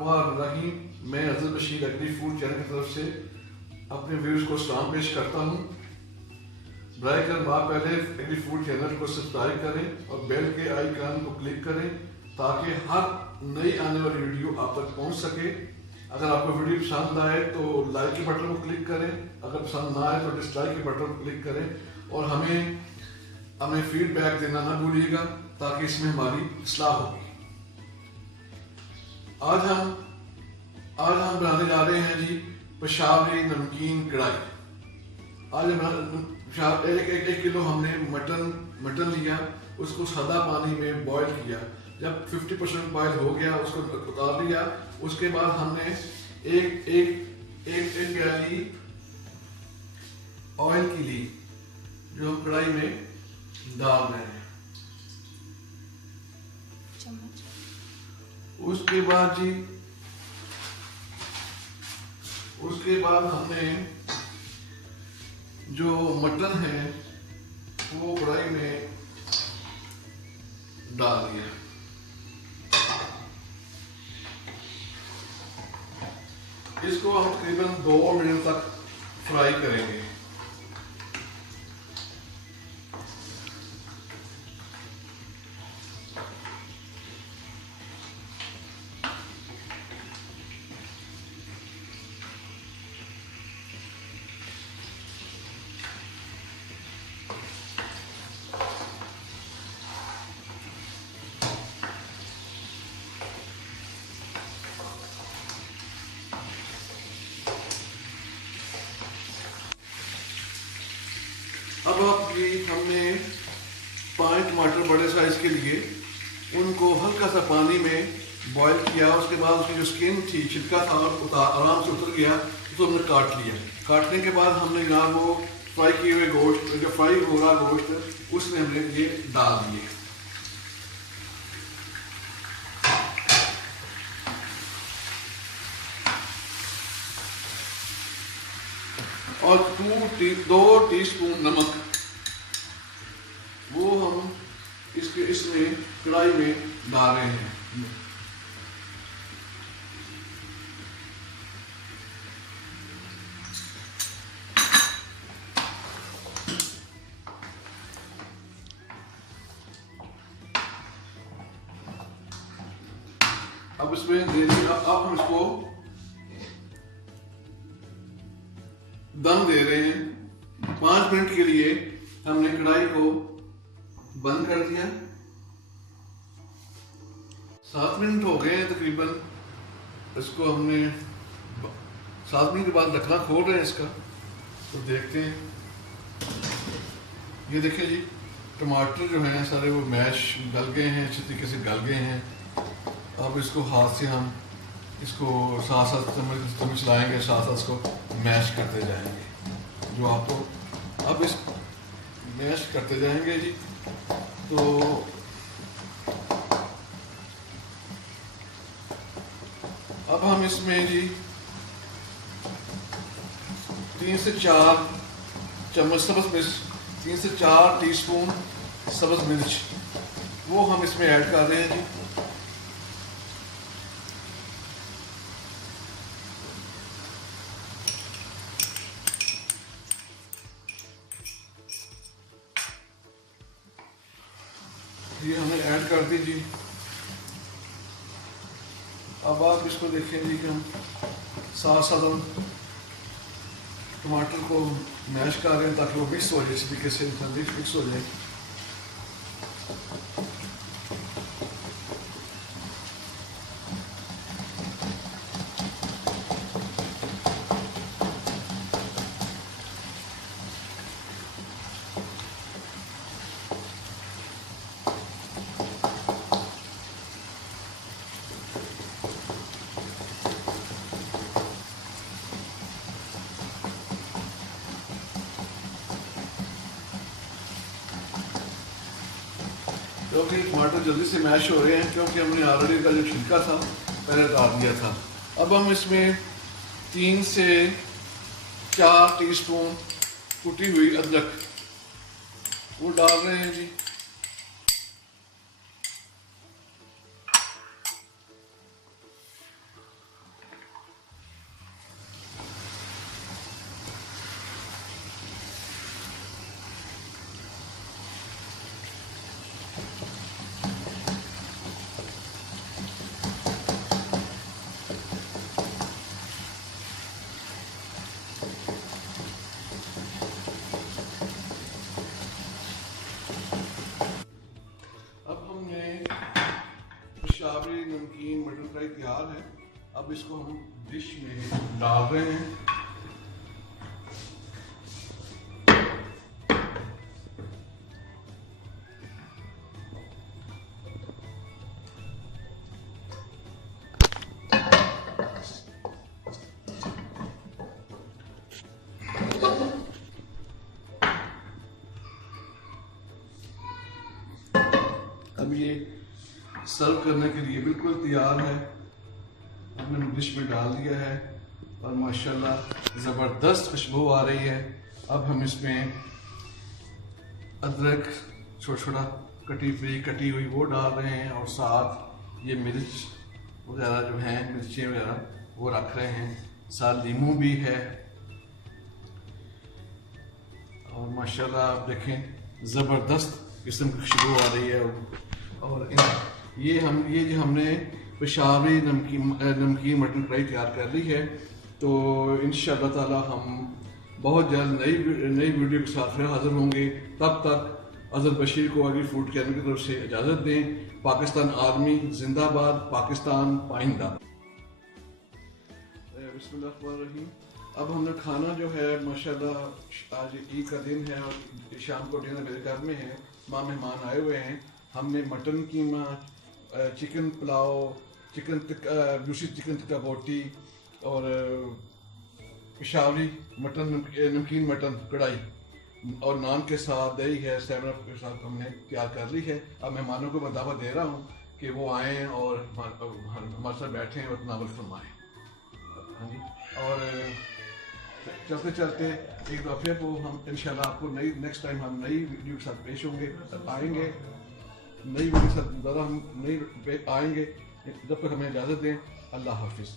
बिस्मिल्लाहिर्रहमानिर्रहीम। मैं Azhar Bashir agri food channel की तरफ से अपने व्यूअर्स को सलाम पेश करता हूँ। बराए करम आप पहले एग्री फूड चैनल को सब्सक्राइब करें और बेल के आइकन को क्लिक करें ताकि हर नई आने वाली वीडियो आप तक पहुँच सके। अगर आपको वीडियो पसंद आए तो लाइक के बटन को क्लिक करें, अगर पसंद ना आए तो डिसलाइक के बटन को क्लिक करें और हमें फीडबैक देना ना भूलिएगा ताकि इसमें हमारी इस्लाह होगी। आज हम बनाने जा रहे हैं जी पेशावरी नमकीन कढ़ाई। आज हम एक किलो हमने मटन लिया, उसको सादा पानी में बॉईल किया। जब 50% बॉयल हो गया उसको उतार लिया। उसके बाद हमने एक प्याली ऑयल की ली जो हम कढ़ाई में डाल रहे हैं। उसके बाद हमने जो मटन है वो कढ़ाई में डाल दिया। इसको हम तकरीबन 2 मिनट तक फ्राई करेंगे। अब हमने 5 टमाटर बड़े साइज के लिए उनको हल्का सा पानी में बॉईल किया। उसके बाद उसकी जो स्किन थी, छिलका था, आराम से उतर गया। तो हमने काट लिया। काटने के बाद हमने जनाब वो फ्राई किए हुए गोश्त, जो फ्राई हो रहा गोश्त, उसमें हमने ये डाल दिए। और 2 टीस्पून नमक वो हम इसमें कढ़ाई में डाल रहे हैं। अब इसमें अब हम इसको दम दे रहे हैं। 5 मिनट के लिए हमने कढ़ाई को बंद कर दिया। 7 मिनट हो गए हैं तकरीबन। इसको हमने 7 मिनट के बाद ढक्कना खोल रहे हैं इसका, तो देखते हैं। ये देखिए जी, टमाटर जो हैं सारे वो मैश गल गए हैं, अच्छे तरीके से गल गए हैं। अब इसको हाथ से हम इसको साथ चम्मच चलाएंगे, साथ इसको मैश करते जाएंगे। जो आपको अब इस मैश करते जाएंगे जी। तो अब हम इसमें जी 3 से 4 चम्मच सब्ज़ मिर्च, 3 से 4 टीस्पून सब्ज़ मिर्च वो हम इसमें ऐड कर रहे हैं जी। ये हमने ऐड कर दी जी। अब आप इसको देखें जी कि हम साथ हम टमाटर को मैश कर रहे हैं ताकि वो मिक्स हो जाए, इस तरीके से मिक्स हो जाए। क्योंकि टमाटर जल्दी से मैश हो रहे हैं, क्योंकि हमने ऑलरेडी का जो छिलका था पहले डाल दिया था। अब हम इसमें 3 से 4 टीस्पून कुटी हुई अदरक वो डाल रहे हैं जी। पेशावरी नमकीन मटन फ्राई तैयार है। अब इसको हम डिश में डाल रहे हैं। अब ये सर्व करने के लिए बिल्कुल तैयार है। हमने डिश में डाल दिया है और माशाल्लाह ज़बरदस्त खुशबू आ रही है। अब हम इसमें अदरक छोटा छोटा कटी हुई वो डाल रहे हैं और साथ ये मिर्च वगैरह जो हैं, मिर्चें वगैरह वो रख रहे हैं। साथ नींबू भी है और माशाल्लाह आप देखें ज़बरदस्त किस्म की खुशबू आ रही है। और ये जो हमने पेशावरी नमकीन मटन फ्राई तैयार कर ली है, तो इंशाअल्लाह ताला हम बहुत जल्द नई वीडियो के साथ फिर हाजिर होंगे। तब तक अज़र बशीर को एग्री फूड चैनल की तरफ से इजाज़त दें। पाकिस्तान आर्मी जिंदाबाद, पाकिस्तान पाइंदा। बिस्मिल्लाहिर्रहमानिर्रहीम। अब हमने खाना जो है माशाल्लाह आज ईद का दिन है और शाम को डिनर मेरे घर में है। मेहमान आए हुए हैं। हमने मटन कीमा, चिकन पुलाव, दूसरी चिकन टिक्का बोटी और पेशावरी नमकीन मटन कढ़ाई और नान के साथ दही है, 7 के साथ हमने तैयार कर ली है। अब मेहमानों को मैं दावत दे रहा हूँ कि वो आएँ और हमारे साथ बैठें और नावल फरमाएँ। हाँ जी। और चलते चलते एक दफ़े को हम इंशाल्लाह आपको नेक्स्ट टाइम हम नई वीडियो के साथ पेश होंगे, आएंगे नई वीडियो के साथ ज़्यादा हम नई आएंगे। जब तक हमें इजाज़त दें, अल्लाह हाफिज़।